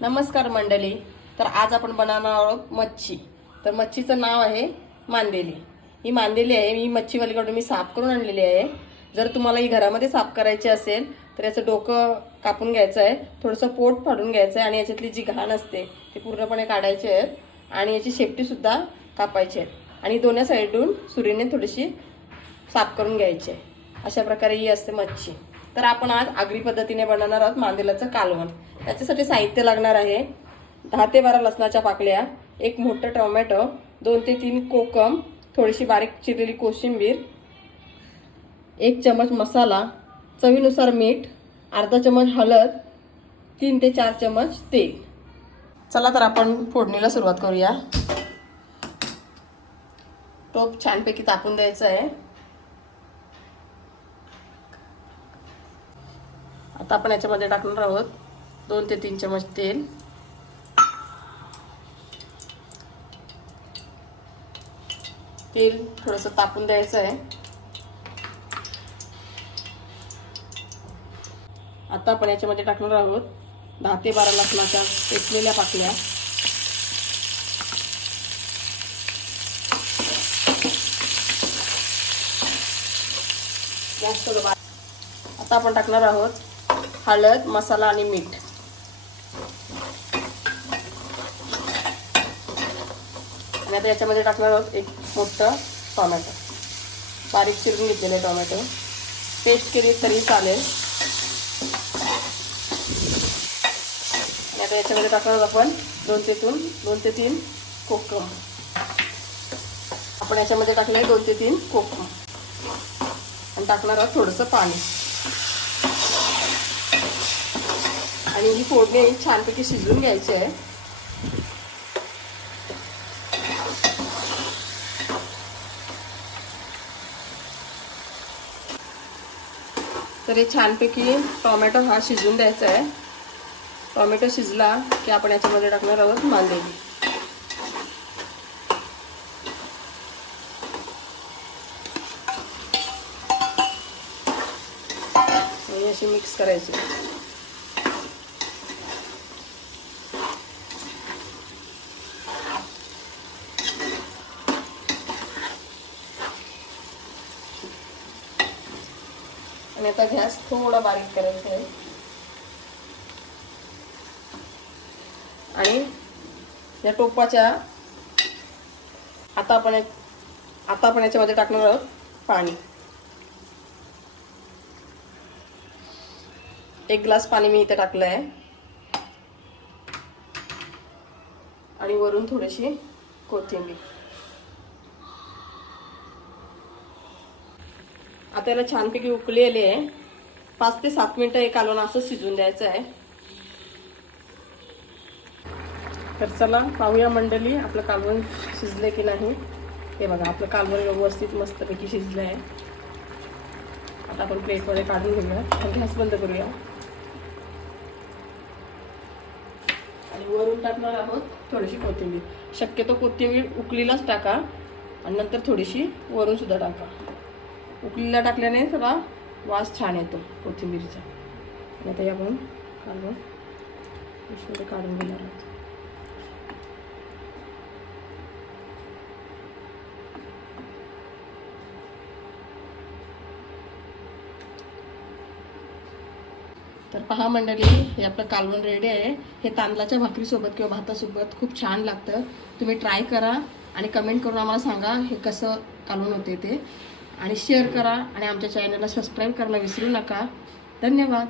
नमस्कार मंडळी. तर आज आपण बनवणार आहोत मच्छी. तर मच्छीचं नाव आहे मांदेली. ही मांदेली आहे. ही मच्छीवालीकडून मी साफ करून आणलेली आहे. जर तुम्हाला ही घरामध्ये साफ करायची असेल तर याचं डोकं कापून घ्यायचं आहे थोडंसं पोट फाडून घ्यायचं आहे आणि याच्यातली जी घाण असते ती पूर्णपणे काढायची आहे आणि याची शेपटीसुद्धा कापायची आहे आणि दोन्ही साईडून सुरीने थोडीशी साफ करून घ्यायची आहे. अशा प्रकारे ही असते मच्छी. तर आपण आज आगरी पद्धतीने बनवणार आहोत मांदेलाचं कालवण. त्याच्यासाठी साहित्य लागणार आहे. दहा ते बारा लसणाच्या पाकळ्या एक मोठं टोमॅटो दोन ते तीन कोकम थोडीशी बारीक चिरलेली कोशिंबीर एक चमच मसाला चवीनुसार मीठ अर्धा चमच हळद तीन ते चार चमच तेल. चला तर आपण फोडणीला सुरुवात करूया. टोप छानपैकी तापून द्यायचं आहे. आता आपण याच्यामध्ये टाकणार आहोत. दोन ते तीन चमच तेल. तेल थोडंसं तापून द्यायचं आहे. आता आपण याच्यामध्ये टाकणार आहोत दहा ते बारा लसणाच्या पेचलेल्या पाकल्या. जास्त आता आपण टाकणार आहोत हळद मसाला आणि मीठ. आणि आता याच्यामध्ये टाकणार आहोत एक मोठं टोमॅटो. बारीक चिरून घेतलेले टोमॅटो. पेस्ट केली तरी चालेल. आणि आता याच्यामध्ये टाकणार आहोत आपण दोन ते तीन दोन ते तीन कोकम. आपण याच्यामध्ये टाकलं आहे दोन ते तीन कोकम. आणि टाकणार आहोत थोडंसं पाणी. आणि ही फोडणी छानपैकी शिजवून घ्यायची आहे. तर हे छानपैकी टोमॅटो हा शिजवून द्यायचा आहे. टोमॅटो शिजला की आपण याच्यामध्ये टाकणार आहोत मांदेली. अशी मिक्स करायची. आणि आता गॅस थोडा बारीक करायचा आहे आणि या टोपाच्या आता आपण आता आपण याच्यामध्ये टाकणार आहोत पाणी. एक ग्लास पाणी मी इथे टाकलं आहे. आणि वरून थोडीशी कोथिंबीर. आता याला छानपैकी उकळी आहे. पाच ते सात मिनिटं हे कालवण असं शिजून द्यायचं आहे. तर चला पाहूया मंडळी आपलं कालवण शिजले की नाही. हे बघा आपलं कालवण व्यवस्थित मस्तपैकी शिजलं आहे. आता आपण प्लेटमध्ये काढून घेऊया. आणि गॅस बंद करूया. आणि वरून टाकणार आहोत थोडीशी कोथिंबीर. शक्यतो कोथिंबीर उकलीलाच टाका. आणि नंतर थोडीशी वरून सुद्धा टाका. उकलीला टाकल्याने सगळा वास छान येतो कोथिंबीरचा. आणि आता आपण काढून पिशवीमध्ये काढून घेणार आहोत. तर पहा मंडळी हे आपलं कालवण रेडी आहे. हे तांदळाच्या भाकरीसोबत किंवा भातासोबत खूप छान लागतं. तुम्ही ट्राय करा आणि कमेंट करून आम्हाला सांगा हे कसं कालवण होते ते. आणि शेअर करा आणि आमच्या चॅनलला सबस्क्राईब करायला विसरू नका. धन्यवाद.